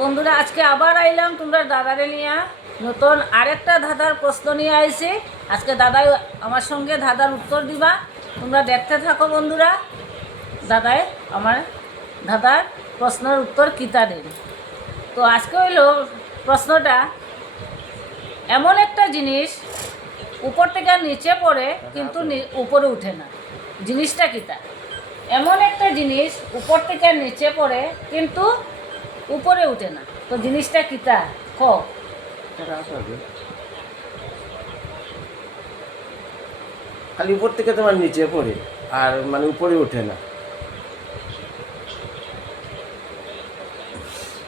বন্ধুরা আজকে আবার আইলাম তোমরা দাদারে নিয়ে নতুন আরেকটা দাদার প্রশ্ন নিয়ে আইছি। আজকে দাদাই আমার সঙ্গে দাদার উত্তর দিবা, তোমরা দেখতে থাকো বন্ধুরা। দাদাই আমার দাদার প্রশ্নের উত্তর কিতা দেন। তো আজকে হইল প্রশ্নটা, এমন একটা জিনিস উপর থেকে নিচে পড়ে কিন্তু উপরে উঠে না, জিনিসটা কিতা? এমন একটা জিনিস উপর থেকে নিচে পড়ে কিন্তু উপরে উঠে না, তো জিনিসটা কিতা? ক খালি উপর থেকে তোমার নিচে পড়ে আর মানে উপরে ওঠে না।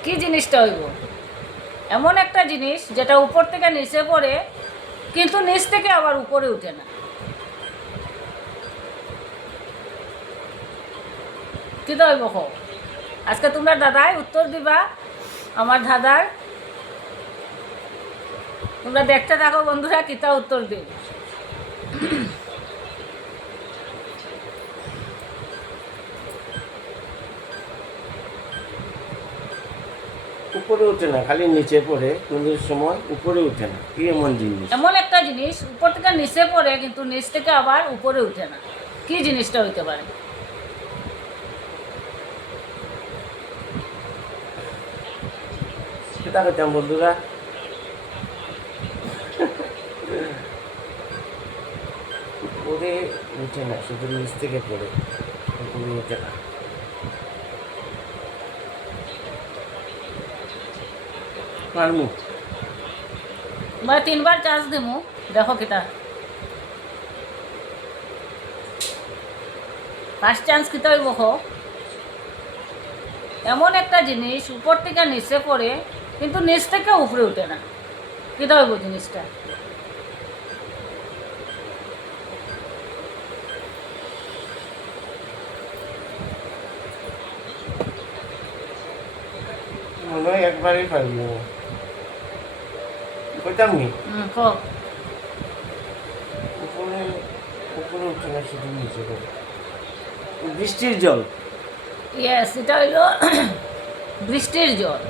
কি জিনিসটা হইব? এমন একটা জিনিস যেটা উপর থেকে নিচে পড়ে কিন্তু নিচ থেকে আবার উপরে উঠে না, কিতা হইব? ক আজকে তোমরা দাদাই উত্তর দিবা আমার দাদার। তোমরা দেখতে থাকো বন্ধুরা, কিতা উত্তর দিই। উপরে ওঠে না, খালি নিচে পড়ে, কোন সময় উপরে ওঠে না। কি এমন জিনিস? এমন একটা জিনিস উপর থেকে নিচে পড়ে কিন্তু নিচ থেকে আবার উপরে উঠে না, কি জিনিসটা হইতে পারে? সেটা হইতাম বন্ধুরা। উপরে উঠে না, শুধু নিচ থেকে পড়ে, উপরে ওঠে না। পারমু মানে 3বার চান্স দিমু, দেখো কিতা। ফার্স্ট চান্স কিতা হইব? ক এমন একটা জিনিস উপর থেকে নিচে পড়ে কিন্তু নিচ থেকে উপরে উঠে না, কিতা হইব জিনিসটা? মনে হয় একবারই পারবো। কইতাম নি ক উপরে উপরে উঠে না, শুধু নিচে পড়ে। বৃষ্টির জল। ইয়েস, এটা হইল বৃষ্টির জল।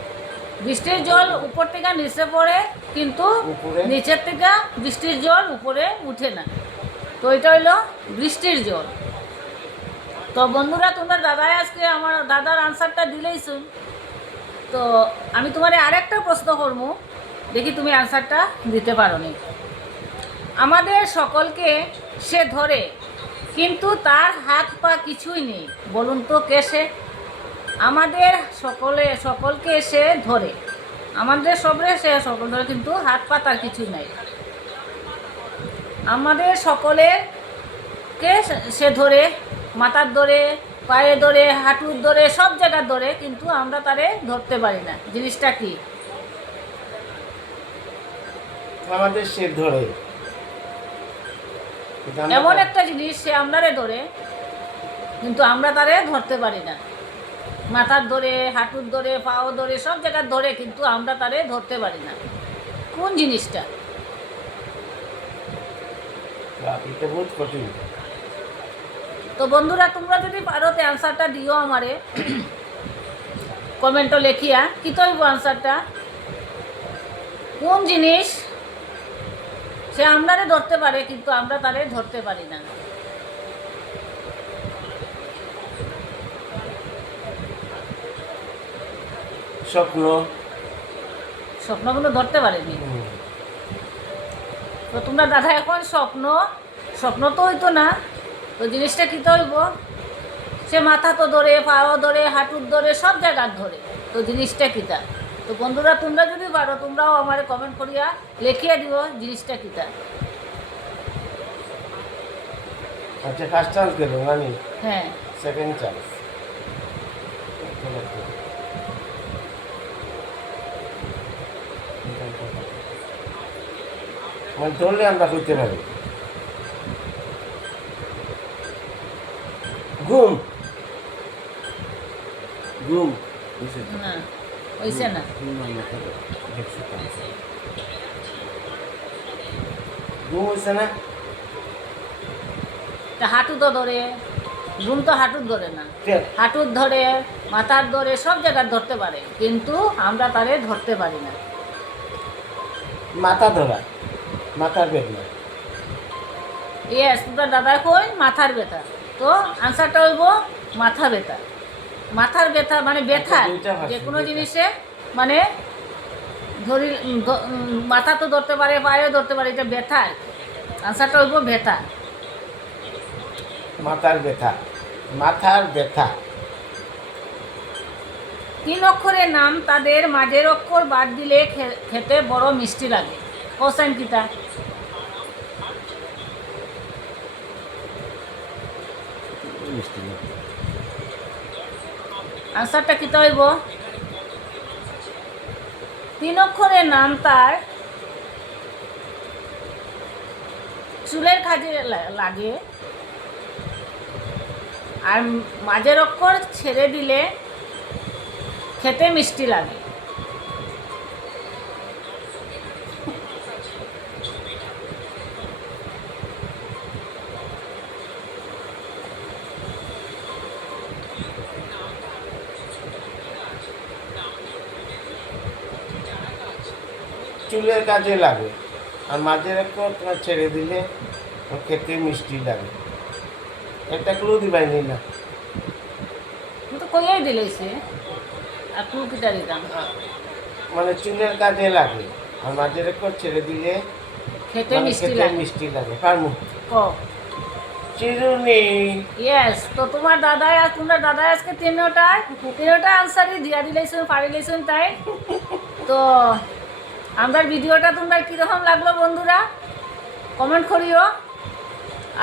বৃষ্টির জল উপর থেকে নিচে পড়ে কিন্তু উপরে? নিচের থেকে বৃষ্টির জল উপরে উঠে না, তো এটা হইলো বৃষ্টির জল। তো বন্ধুরা তোমরা দাদাই আজকে আমার দাদার আনসারটা দিলেই শুন। তো আমি তোমার আরেকটা প্রশ্ন করবো, দেখি তুমি আনসারটা দিতে পারো নি। আমাদের সকলকে সে ধরে কিন্তু তার হাত পা কিছুই নেই, বলুন তো কে সে? আমাদের সকলকে সে ধরে, আমাদের সবরে সে সকল ধরে কিন্তু হাত পা তার কিছুই নাই। আমাদের সকলেরকে সে ধরে, মাথার ধরে, পায়ে ধরে, হাঁটুর ধরে, সব জায়গার ধরে, কিন্তু আমরা তারে ধরতে পারি না, জিনিসটা কি? আমাদের সে ধরে, এমন একটা জিনিস সে আমরারে ধরে কিন্তু আমরা তারে ধরতে পারি না, মাথার ধরে, হাঁটুর ধরে, পাও ধরে, সব জায়গার ধরে, কিন্তু আমরা তারে ধরতে পারি না, কোন জিনিসটা? এটা বহুত কঠিন। তো বন্ধুরা তোমরা যদি পারো তো অ্যান্সারটা দিও আমারে কমেন্টও লেখিয়া, কি তৈব আনসারটা? কোন জিনিস সে আমরারে ধরতে পারে কিন্তু আমরা তারে ধরতে পারি না? স্বপ্ন। স্বপ্নগুলো ধরতে পারেনি। তো তোমরা দাদা এখন স্বপ্ন তো হইতো না, তো জিনিসটা কী তো হইব? সে মাথা তো ধরে, পাও ধরে, হাঁটুর ধরে, সব জায়গার ধরে, তো জিনিসটা কীটা? তো বন্ধুরা তোমরা যদি পারো তোমরাও আমার কমেন্ট করিয়া লিখিয়ে দিব জিনিসটা কীটা। আচ্ছা, ফার্স্ট চান্স গেল মানে হ্যাঁ, সেকেন্ড চান্স। মানে ধরলে আমরা করতে পারি। ঘুম। ঘুম না হইছে না। ঘুম হয়েছে না? তা হাঁটু তো ধরে, ঘুম তো হাঁটুর ধরে না, কে? হাঁটুর ধরে, মাথার ধরে সব জায়গায় ধরতে পারে, কিন্তু আমরা তারে ধরতে পারি না। মাথা ধরা, মাথার বেদনা। ইয়েস, তোমরা দাদা কই মাথার ব্যথা, তো আনসারটা হইব মাথা ব্যথা। মাথার ব্যথা মানে ব্যথা, দুইটা ভাষা, যে কোনো দুইটা। জিনিসে মানে ধরি মাথা তো ধরতে পারে, পায়েও ধরতে পারে, এটা ব্যথা। আনসারটা হইব ব্যথা। মাথার ব্যথা, মাথার ব্যথা। 3 অক্ষরের নাম, তাদের মাঝের অক্ষর বাদ দিলে খেতে বড় মিষ্টি লাগে। কোশ্চেন কিতা? মিষ্টি না। আনসারটা কিতা হইব? 3 অক্ষরের নাম, তার চুলের কাজে লাগে, আর মাঝের অক্ষর ছেড়ে দিলে খেতে মিষ্টি লাগে। চুলের কাজে লাগে, আর মাঝের একটা তোমার ছেড়ে দিলে ওর খেতে মিষ্টি লাগে। একটা ক্লু দিবাইনি না। আমি তো কইয়াই দিলেছে, আর ক্লু কিতা দিতাম? মানে চুলের কাজে লাগে, আর মাঝের একটা ছেড়ে দিলে খেতে মানে মিষ্টি খেতে লাগে। মিষ্টি লাগে। পারমু? ক চিরুনি। ইয়েস, তো তোমার দাদাই আর তোমরা দাদাই আজকে তিনটা আনসারই দিয়া দিলেছেন, পারিলেছেন। তাই তো আমরা ভিডিওটা তোমরা কীরকম লাগলো বন্ধুরা কমেন্ট করিও।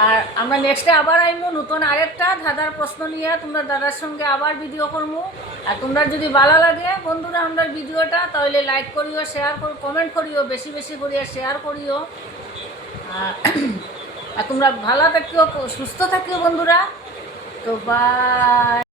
আর আমরা নেক্সটে আবার আইমু নতুন আরেকটা দাদার প্রশ্ন নিয়ে, তোমরা দাদার সঙ্গে আবার ভিডিও করবো। আর তোমরা যদি ভালো লাগে বন্ধুরা আমরা ভিডিওটা, তাহলে লাইক করিও, শেয়ার কর, কমেন্ট করিও, বেশি বেশি করিয়া শেয়ার করিও। আর তোমরা ভালো থাকিও, সুস্থ থাকিও বন্ধুরা। তো বাই।